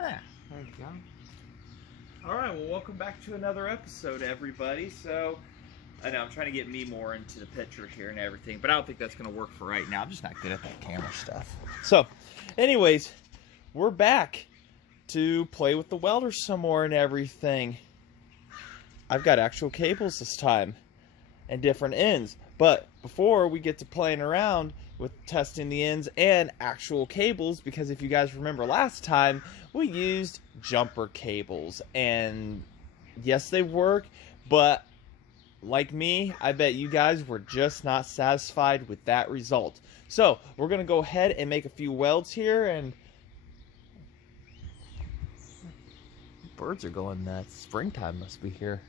Yeah, there you go. Alright, well, welcome back to another episode, everybody. So, I know I'm trying to get me more into the picture here and everything, but I don't think that's going to work for right now. I'm just not good at that camera stuff. So, anyways, we're back to play with the welder some more and everything. I've got actual cables this time and different ends. But before we get to playing around with testing the ends and actual cables, because if you guys remember last time, we used jumper cables. And yes, they work, but like me, I bet you guys were just not satisfied with that result. So we're going to go ahead and make a few welds here, and birds are going nuts. Springtime must be here.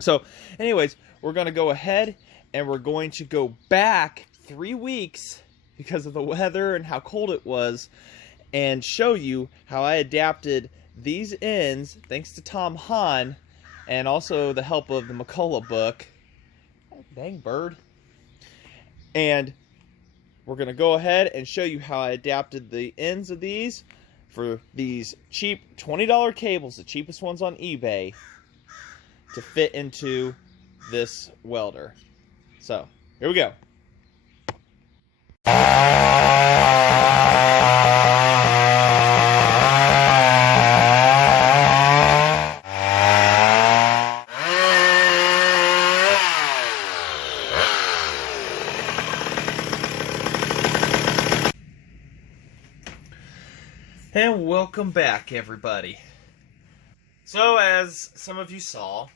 So anyways, we're going to go ahead and we're going to go back 3 weeks because of the weather and how cold it was, and show you how I adapted these ends thanks to Tom Hahn and also the help of the McCulloch book. Dang bird. And we're going to go ahead and show you how I adapted the ends of these for these cheap $20 cables, the cheapest ones on eBay, to fit into this welder. So, here we go. And welcome back, everybody. So, as some of you saw,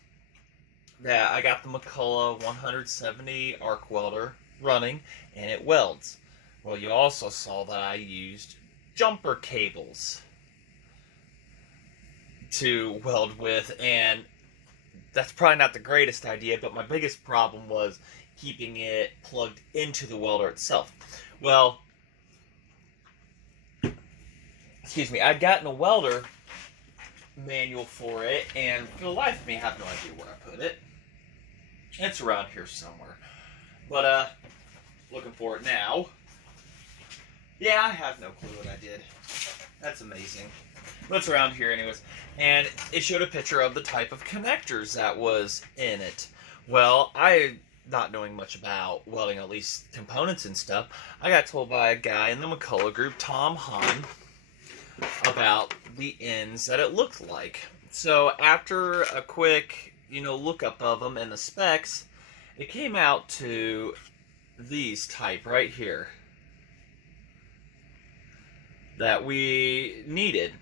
that I got the McCulloch 170 arc welder running, and it welds. Well, you also saw that I used jumper cables to weld with, and that's probably not the greatest idea, but my biggest problem was keeping it plugged into the welder itself. Well, excuse me, I'd gotten a welder manual for it, and for the life of me, I have no idea where I put it. It's around here somewhere. But, looking for it now. Yeah, I have no clue what I did. That's amazing. But it's around here anyways. And it showed a picture of the type of connectors that was in it. Well, not knowing much about welding, at least components and stuff, I got told by a guy in the McCulloch group, Tom Hahn, about the ends that it looked like. So after a quick, look up of them and the specs, it came out to these type right here that we needed.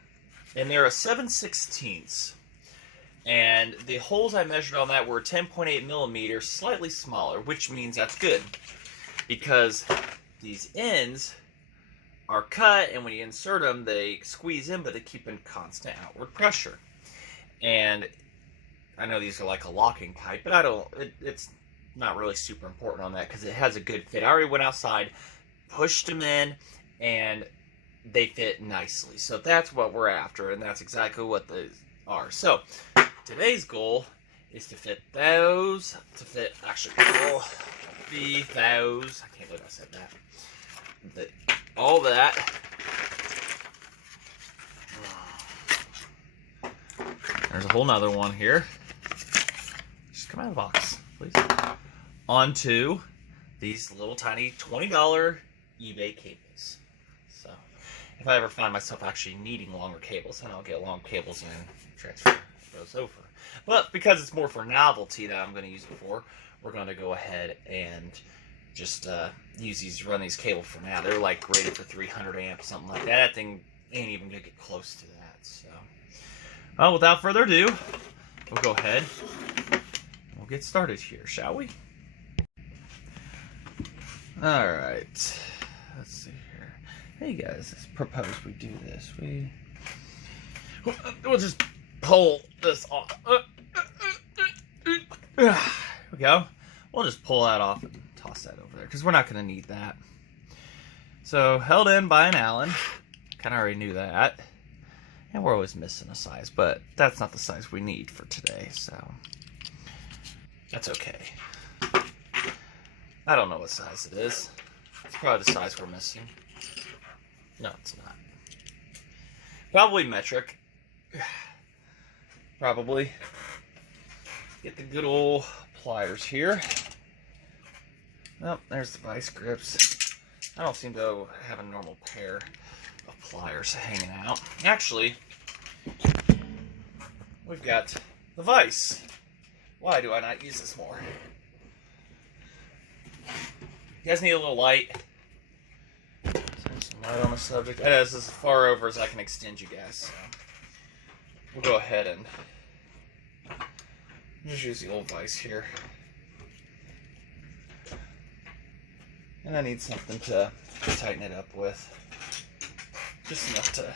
And they're a 7/16. And the holes I measured on that were 10.8 millimeters, slightly smaller, which means that's good. Because these ends are cut, and when you insert them, they squeeze in, but they keep in constant outward pressure. And I know these are like a locking type, but it's not really super important on that because it has a good fit. I already went outside, pushed them in, and they fit nicely. So that's what we're after, and that's exactly what they are. So today's goal is to fit those, actually, be those. I can't believe I said that. All that. There's a whole nother one here. Just come out of the box, please. Onto these little tiny $20 eBay cables. So, if I ever find myself actually needing longer cables, then I'll get long cables and transfer those over. But because it's more for novelty that I'm going to use it for, we're going to go ahead and just run these cables for now. They're like rated for 300 amps, something like that. That thing ain't even going to get close to that. So, well, without further ado, we'll go ahead and we'll get started here, shall we? Alright, let's see here. Hey guys, let's propose we do this. We'll just pull this off. There we go. We'll just pull that off and toss that over there, because we're not going to need that. So, held in by an Allen. Kind of already knew that. And we're always missing a size, but that's not the size we need for today, so that's okay. I don't know what size it is. It's probably the size we're missing. No, it's not. Probably metric. Probably. Get the good old pliers here. Oh, there's the vice grips. I don't seem to have a normal pair of pliers hanging out. Actually, we've got the vise. Why do I not use this more? You guys need a little light. Some light on the subject. That is as far over as I can extend you guys. So we'll go ahead and just use the old vise here. And I need something to tighten it up with. Just enough to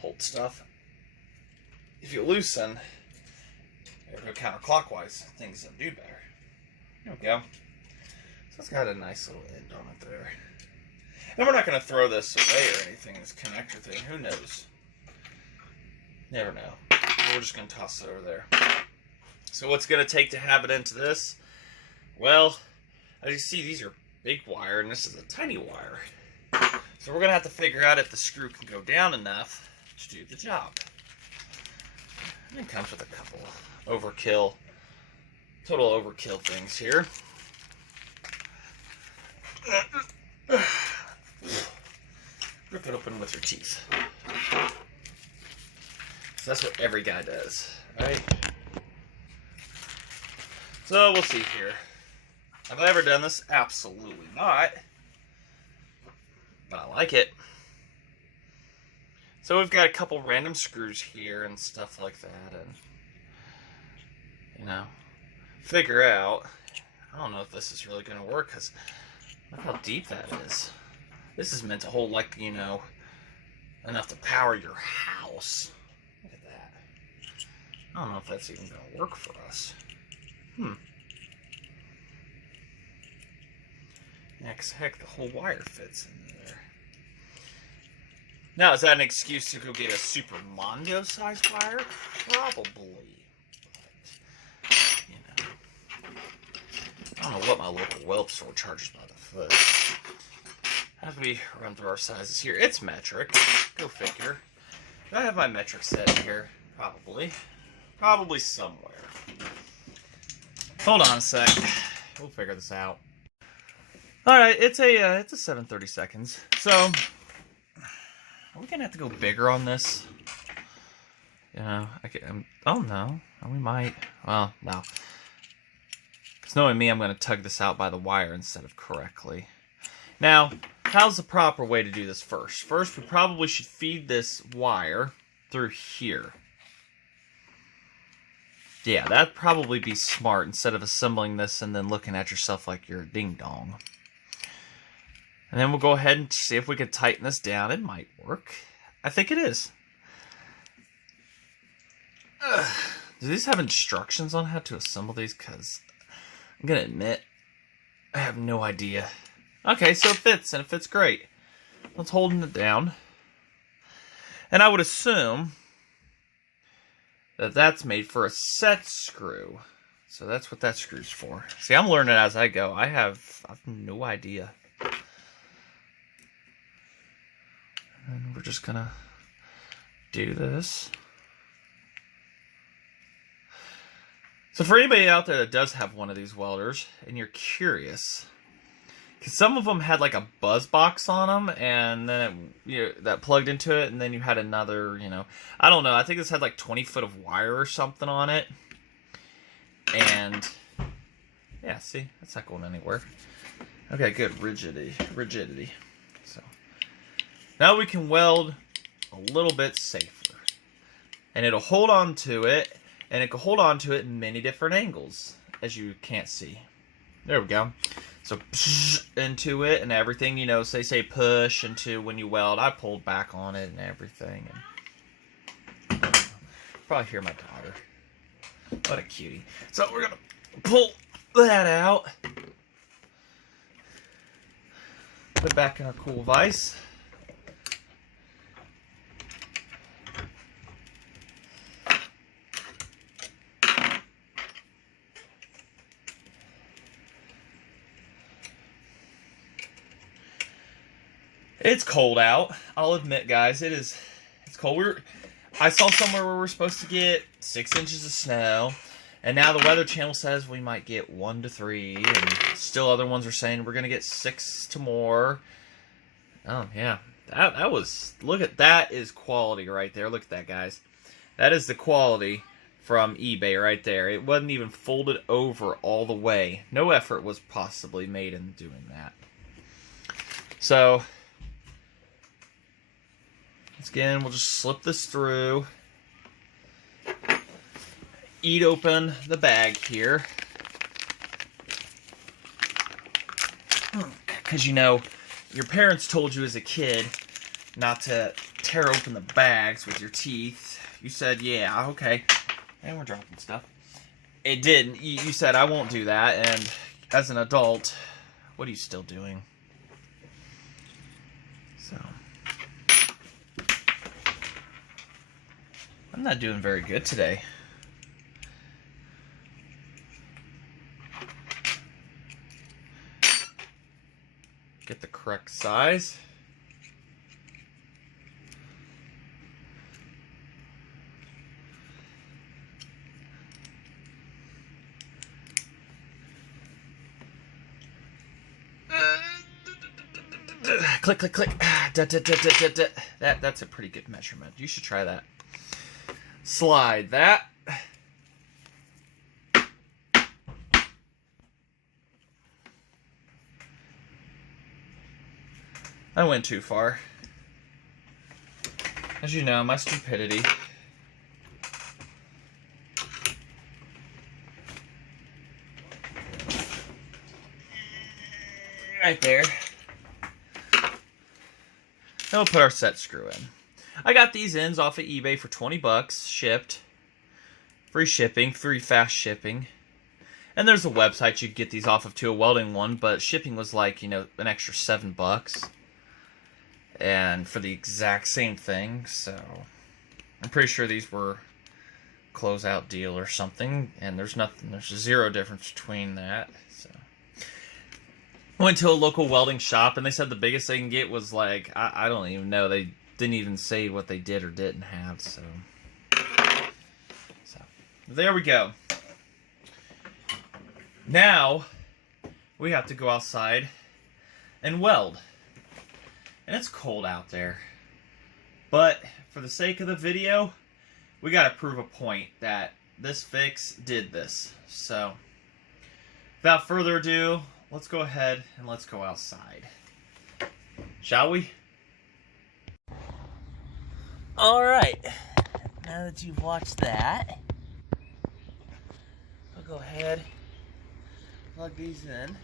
hold stuff. If you loosen, or go counterclockwise, things don't do better. There we go. So it's got a nice little end on it there. And we're not going to throw this away or anything, this connector thing. Who knows? Never know. We're just going to toss it over there. So what's going to take to have it into this? Well, as you see, these are big wire, and this is a tiny wire. So we're going to have to figure out if the screw can go down enough to do the job. And it comes with a couple total overkill things here. Rip it open with your teeth. So that's what every guy does, right? So we'll see here. Have I ever done this? Absolutely not. But I like it. So we've got a couple random screws here and stuff like that, and you know, figure out. I don't know if this is really going to work, because look how deep that is. This is meant to hold, like, you know, enough to power your house. Look at that. I don't know if that's even going to work for us. Yeah, 'cause heck, the whole wire fits in there. Now, is that an excuse to go get a Super Mondo sized wire? Probably. But, you know, I don't know what my local weld store charges by the foot. As we run through our sizes here, it's metric. Go figure. Do I have my metric set here? Probably. Probably somewhere. Hold on a sec. We'll figure this out. Alright, it's a 7:30 seconds. So, are we gonna have to go bigger on this? You know, oh no. We might. Well, no. Because knowing me, I'm gonna tug this out by the wire instead of correctly. Now, how's the proper way to do this first? First, we probably should feed this wire through here. Yeah, that'd probably be smart instead of assembling this and then looking at yourself like you're a ding-dong. And then we'll go ahead and see if we can tighten this down. It might work. I think it is. Do these have instructions on how to assemble these? Because I'm going to admit, I have no idea. Okay, so it fits, and it fits great. Let's holding it down. And I would assume that that's made for a set screw. So that's what that screw's for. See, I'm learning as I go. I have no idea. And we're just gonna do this. So for anybody out there that does have one of these welders, and you're curious, because some of them had like a buzz box on them, and then that plugged into it, and then you had another, I don't know, I think this had like 20 foot of wire or something on it. And yeah, see, that's not going anywhere. Okay, good, rigidity. So now we can weld a little bit safer, and it'll hold on to it, and it can hold on to it in many different angles, as you can't see. There we go. So into it and everything, say push into when you weld. I pulled back on it and everything. And probably hear my daughter. What a cutie. So we're gonna pull that out. Put it back in our cool vise. It's cold out. I'll admit, guys, it is It's cold. I saw somewhere where we're supposed to get 6 inches of snow, and now the Weather Channel says we might get 1 to 3, and still other ones are saying we're gonna get 6 to more. Oh yeah, that was, look at that, is quality right there. Look at that, guys. That is the quality from eBay right there. It wasn't even folded over all the way. No effort was possibly made in doing that. So again, we'll just slip this through, eat open the bag here, because you know, your parents told you as a kid not to tear open the bags with your teeth. You said, yeah, okay, and we're dropping stuff. It didn't. You said, I won't do that, and as an adult, what are you still doing? So I'm not doing very good today. Get the correct size. Click, click, click. That's a pretty good measurement. You should try that. Slide that. I went too far. As you know, my stupidity. Right there. Then we'll put our set screw in. I got these ends off of eBay for 20 bucks, shipped. Free shipping, free fast shipping. And there's a website you'd get these off of too, a welding one, but shipping was like, you know, an extra 7 bucks. And for the exact same thing, so I'm pretty sure these were closeout deal or something, and there's zero difference between that. So I went to a local welding shop, and they said the biggest they can get was like, I don't even know, they didn't even say what they did or didn't have, so there we go. Now we have to go outside and weld. And it's cold out there. But for the sake of the video, we gotta prove a point that this fix did this. So without further ado, let's go ahead and let's go outside. Shall we? Alright. Now that you've watched that, I'll go ahead, plug these in.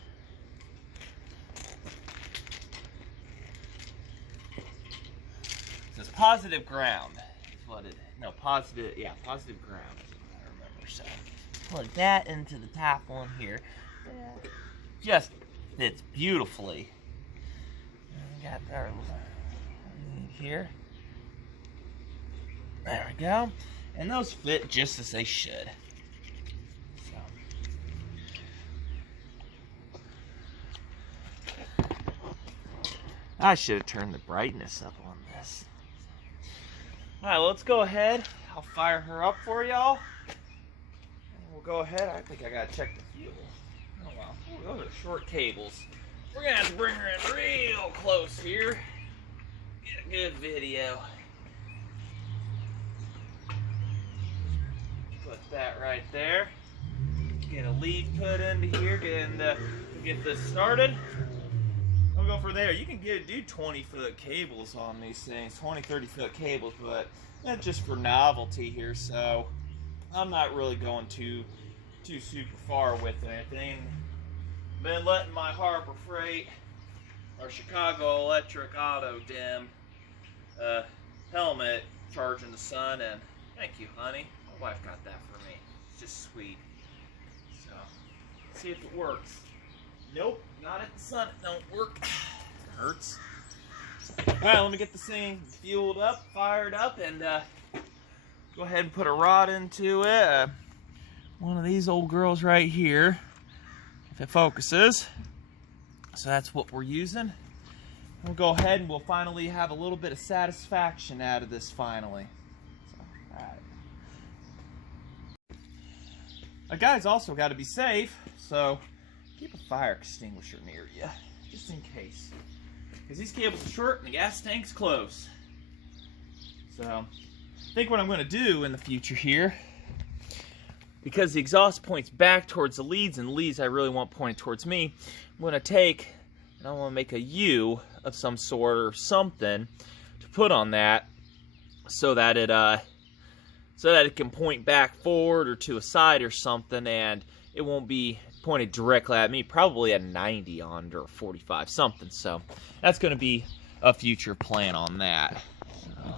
It says positive ground is what it, no, positive, yeah, positive ground is what I remember. So plug that into the top one here. Just fits beautifully. And we got our here. There we go. And those fit just as they should. So I should have turned the brightness up on this. Alright, let's go ahead. I'll fire her up for y'all. We'll go ahead. I think I gotta check the fuel. Oh wow. Ooh, those are short cables. We're gonna have to bring her in real close here. Get a good video. Put that right there. Get a lead put into here. Get this started. We'll go from there. You can do 20-foot cables on these things, 20, 30-foot cables, but that's just for novelty here, so I'm not really going too super far with anything. Been letting my Harbor Freight or Chicago Electric Auto Dim helmet charge in the sun, and thank you, honey. My wife got that for me. It's just sweet. So, let's see if it works. Nope, not at the sun. It don't work. It hurts. Alright, let me get this thing fueled up, fired up, and go ahead and put a rod into it. One of these old girls right here, if it focuses. So that's what we're using. we'll go ahead and we'll finally have a little bit of satisfaction out of this finally. So, alright. Guys, also got to be safe, so keep a fire extinguisher near you, just in case. Because these cables are short and the gas tank's close. So, I think what I'm going to do in the future here, because the exhaust points back towards the leads, and the leads I really want pointed towards me, I'm going to take, and I want to make a U of some sort or something to put on that so that it can point back forward or to a side or something, and it won't be pointed directly at me, probably at 90 on or 45 something. So that's going to be a future plan on that. So.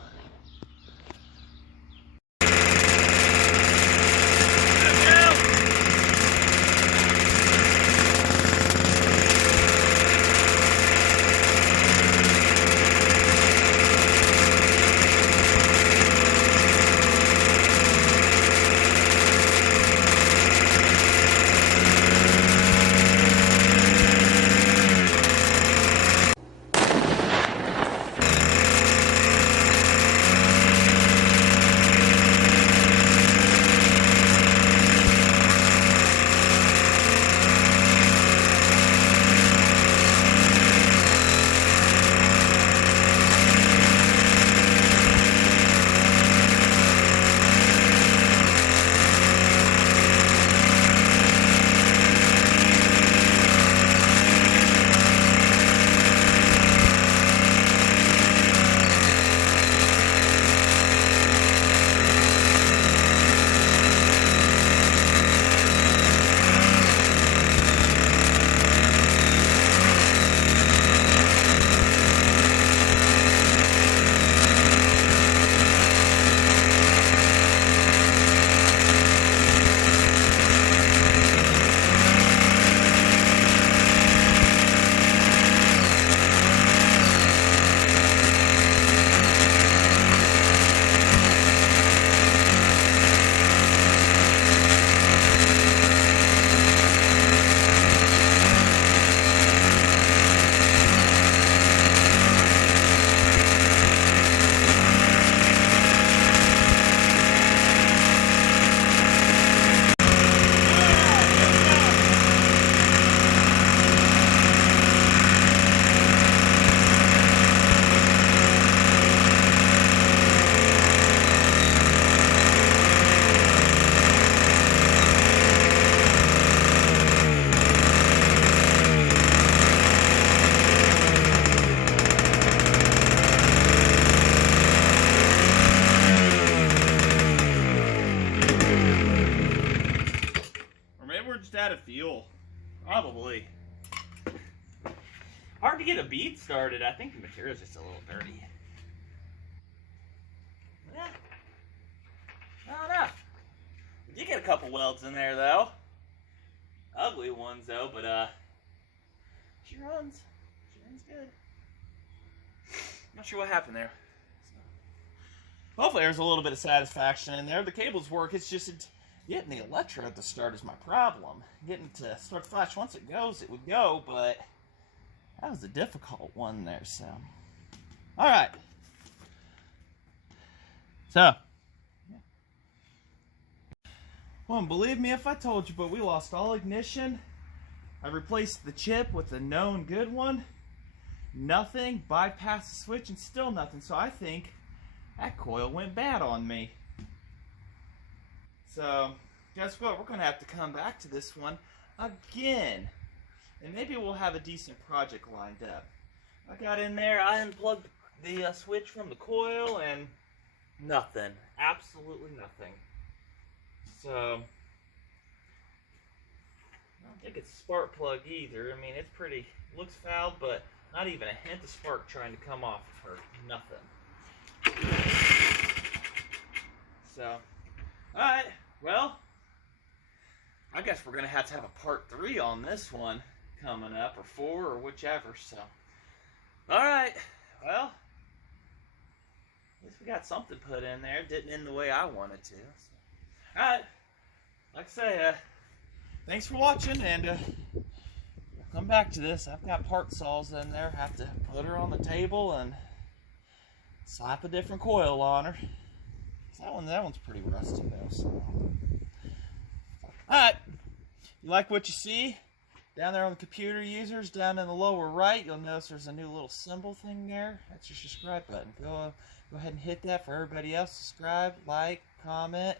Out of fuel, probably. Hard to get a bead started. I think the material's just a little dirty. Yeah, not enough. We did get a couple welds in there though. Ugly ones though, but she runs. She runs good. Not sure what happened there. Hopefully there's a little bit of satisfaction in there. The cables work. It's just getting the electrode to start is my problem. Getting to start the flash, once it goes, it would go, but that was a difficult one there, so. Alright. So. Well, believe me if I told you, but we lost all ignition. I replaced the chip with a known good one. Nothing. Bypassed the switch and still nothing. So I think that coil went bad on me. So, guess what? We're going to have to come back to this one again. And maybe we'll have a decent project lined up. I got in there, I unplugged the switch from the coil, and nothing. Absolutely nothing. So, I don't think it's a spark plug either. I mean, it's pretty, looks foul, but not even a hint of spark trying to come off of her. Nothing. So, alright, well, I guess we're going to have a part 3 on this one coming up, or 4, or whichever, so. Alright, well, at least we got something put in there. Didn't end the way I wanted to. So. Alright, like I say, thanks for watching, and come back to this. I've got part saws in there. Have to put her on the table and slap a different coil on her. That one's pretty rusty though. So. Alright, you like what you see? Down there on the computer users, down in the lower right, you'll notice there's a new little symbol thing there. That's your subscribe button. Go ahead and hit that for everybody else. Subscribe, like, comment.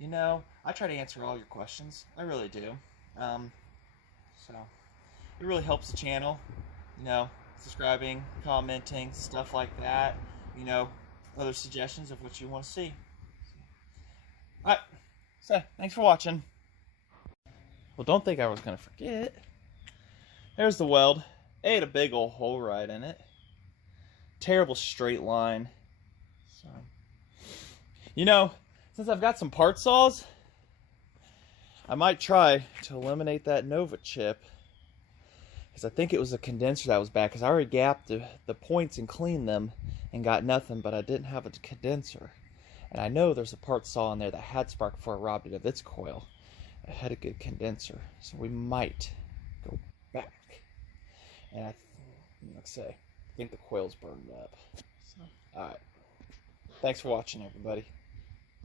You know, I try to answer all your questions. I really do. So, it really helps the channel. You know, subscribing, commenting, stuff like that. You know, other suggestions of what you want to see. Alright, so, thanks for watching. Well, don't think I was going to forget. There's the weld. It had a big old hole right in it. Terrible straight line. So, you know, since I've got some part saws, I might try to eliminate that Nova chip. Because I think it was a condenser that was bad. Because I already gapped the points and cleaned them and got nothing, but I didn't have a condenser. And I know there's a part saw in there that had spark before I robbed it of its coil. It had a good condenser, so we might go back. And like I say, I think the coil's burned up. So, alright. Thanks for watching, everybody.